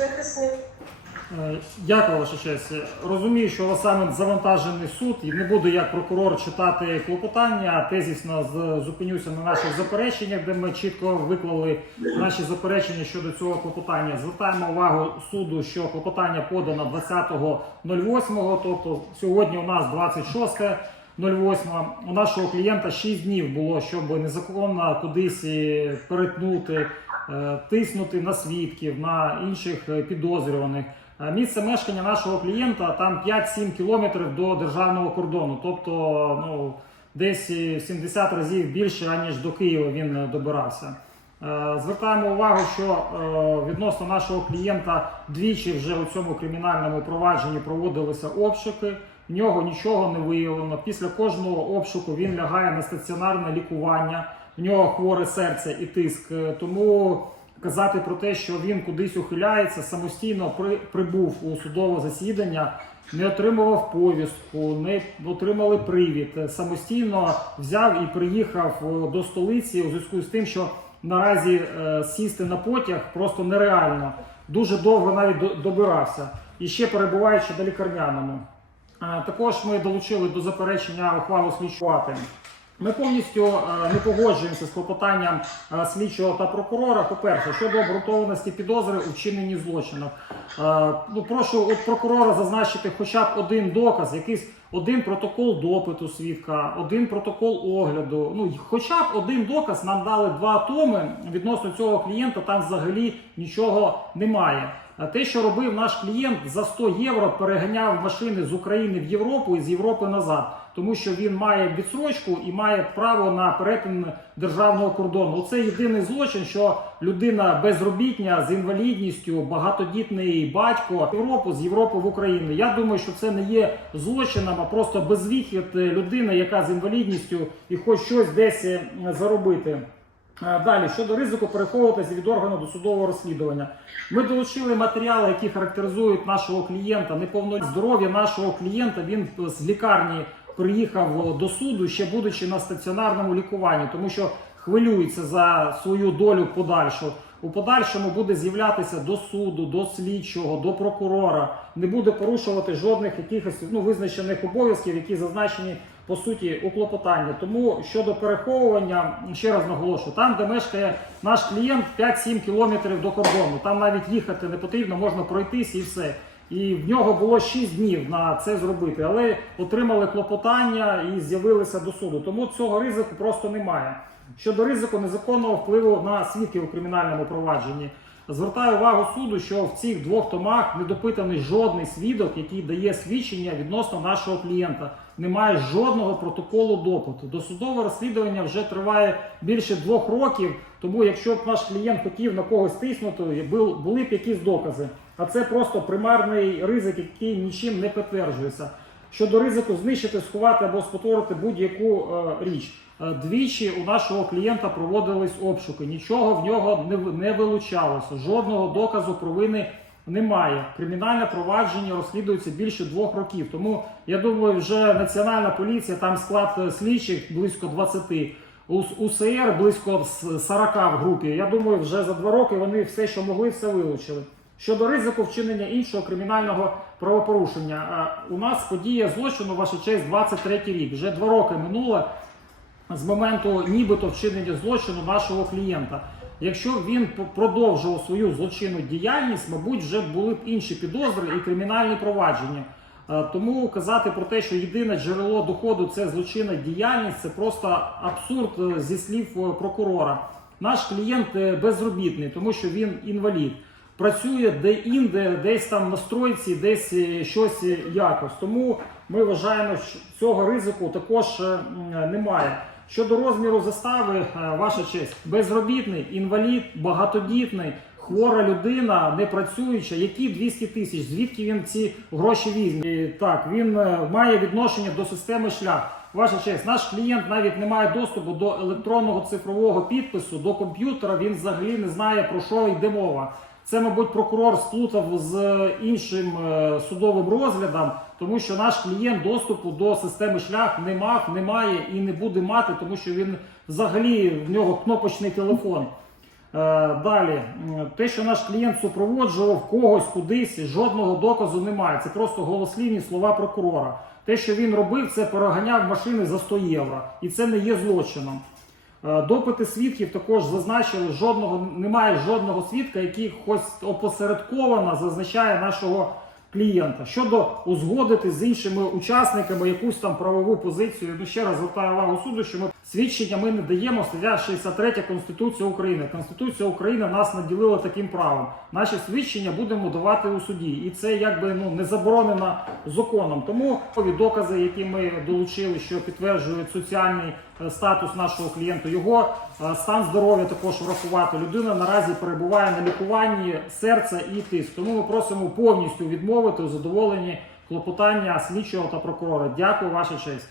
захисник. Е, Дякую, ваша честь. Розумію, що у вас саме завантажений суд, і не буду як прокурор читати клопотання. Тезісно з- зупинюся на наших запереченнях, де ми чітко виклали наші заперечення щодо цього клопотання. Звертаємо увагу суду, що клопотання подано 20.08, тобто сьогодні у нас 26.08. У нашого клієнта 6 днів було, щоб незаконно кудись перетнути, е, тиснути на свідків, на інших е, підозрюваних. Е, Місце мешкання нашого клієнта там 5-7 кілометрів до державного кордону, тобто ну, десь е, в 70 разів більше, аніж до Києва він добирався. Звертаємо увагу, що відносно нашого клієнта двічі вже у цьому кримінальному провадженні проводилися обшуки. В нього нічого не виявлено. Після кожного обшуку він лягає на стаціонарне лікування. В нього хворе серце і тиск. Е, Тому казати про те, що він кудись ухиляється, самостійно при, прибув у судове засідання, не отримував повістку, не отримали привід. Е, Самостійно взяв і приїхав е, до столиці у зв'язку з тим, що наразі сісти на потяг просто нереально. Дуже довго навіть добирався. І ще перебуваючи на лікарняному. Е, Також ми долучили до заперечення ухвалу слідчувати. Ми повністю е, не погоджуємося з клопотанням е, слідчого та прокурора. По-перше, щодо обґрунтованості підозри у вчиненні злочину. Е, Ну, прошу от прокурора зазначити хоча б один доказ, якийсь один протокол допиту свідка, один протокол огляду. Ну, хоча б один доказ нам дали два томи відносно цього клієнта. Там взагалі нічого немає. Те, що робив наш клієнт за 100 євро, переганяв машини з України в Європу і з Європи назад, тому що він має відсрочку і має право на перетин державного кордону. Це єдиний злочин, що людина безробітня з інвалідністю, багатодітний батько Європу з Європи в Україну. Я думаю, що це не є злочином, а просто безвихід е, людини, яка з інвалідністю і хоч щось десь е, заробити. Е, Далі щодо ризику переховуватися від органу досудового розслідування. Ми долучили матеріали, які характеризують нашого клієнта, неповнолітнє здоров'я нашого клієнта. Він з лікарні приїхав до суду, ще будучи на стаціонарному лікуванні, тому що хвилюється за свою долю подальшу. У подальшому буде з'являтися до суду, до слідчого, до прокурора, не буде порушувати жодних якихось ну, визначених обов'язків, які зазначені по суті у клопотанні. Тому щодо переховування, ще раз наголошую, там, де мешкає наш клієнт, 5-7 кілометрів до кордону. Там навіть їхати не потрібно, можна пройтись і все. І в нього було 6 днів на це зробити, але отримали клопотання і з'явилися до суду. Тому цього ризику просто немає. Щодо ризику незаконного впливу на свідків у кримінальному провадженні, звертаю увагу суду, що в цих двох томах не допитаний жодний свідок, який дає свідчення відносно нашого клієнта. Немає жодного протоколу допиту. Досудове розслідування вже триває більше двох років. Тому, якщо б наш клієнт хотів на когось тиснути, були б якісь докази. А це просто примарний ризик, який нічим не підтверджується. Щодо ризику знищити, сховати або спотворити будь-яку е, річ. Е, Двічі у нашого клієнта проводились обшуки. Нічого в нього не, не вилучалося. Жодного доказу провини немає. Кримінальне провадження розслідується більше двох років. Тому я думаю, вже національна поліція, там склад е, слідчих близько 20. У- УСР близько 40 в групі. Я думаю, вже за два роки вони все, що могли, все вилучили. Щодо ризику вчинення іншого кримінального правопорушення, е, у нас подія злочину, ваша честь, 23 рік. Вже два роки минуло з моменту нібито вчинення злочину нашого клієнта. Якщо він продовжував свою злочинну діяльність, мабуть, вже були б інші підозри і кримінальні провадження. Е, Тому казати про те, що єдине джерело доходу це злочинна діяльність, це просто абсурд е, зі слів прокурора. Наш клієнт безробітний, тому що він інвалід. Працює де-інде, десь там на стройці, десь е, щось е, якось. Тому ми вважаємо, що цього ризику також е, немає. Щодо розміру застави, ваша честь, безробітний, інвалід, багатодітний, хвора людина, не працююча, які 200 тисяч, звідки він ці гроші візьме? Так, він має відношення до системи шлях. Ваша честь, наш клієнт навіть не має доступу до електронного цифрового підпису, до комп'ютера. Він взагалі не знає про що йде мова. Це, мабуть, прокурор сплутав з іншим е, судовим розглядом, тому що наш клієнт доступу до системи шлях не мав, не має і не буде мати, тому що він взагалі в нього кнопочний телефон. Далі, те, що наш клієнт супроводжував когось кудись, жодного доказу немає. Це просто голослівні слова прокурора. Те, що він робив, це переганяв машини за 100 євро, і це не є злочином. Е, Допити свідків також зазначили, жодного немає жодного свідка, який хоч опосередковано зазначає нашого клієнта. Щодо узгодити з іншими учасниками якусь там правову позицію. Ну ще раз звертаю увагу суду, що ми свідчення ми не даємо. Стаття 63 Конституції України. Конституція України нас наділила таким правом. Наші свідчення будемо давати у суді, і це якби ну не заборонено законом. Тому докази, які ми долучили, що підтверджують соціальний е, статус нашого клієнта, його е, стан здоров'я також врахувати. Людина наразі перебуває на лікуванні серця і тиск. Тому ми просимо повністю відмовити у задоволенні клопотання слідчого та прокурора. Дякую, ваша честь.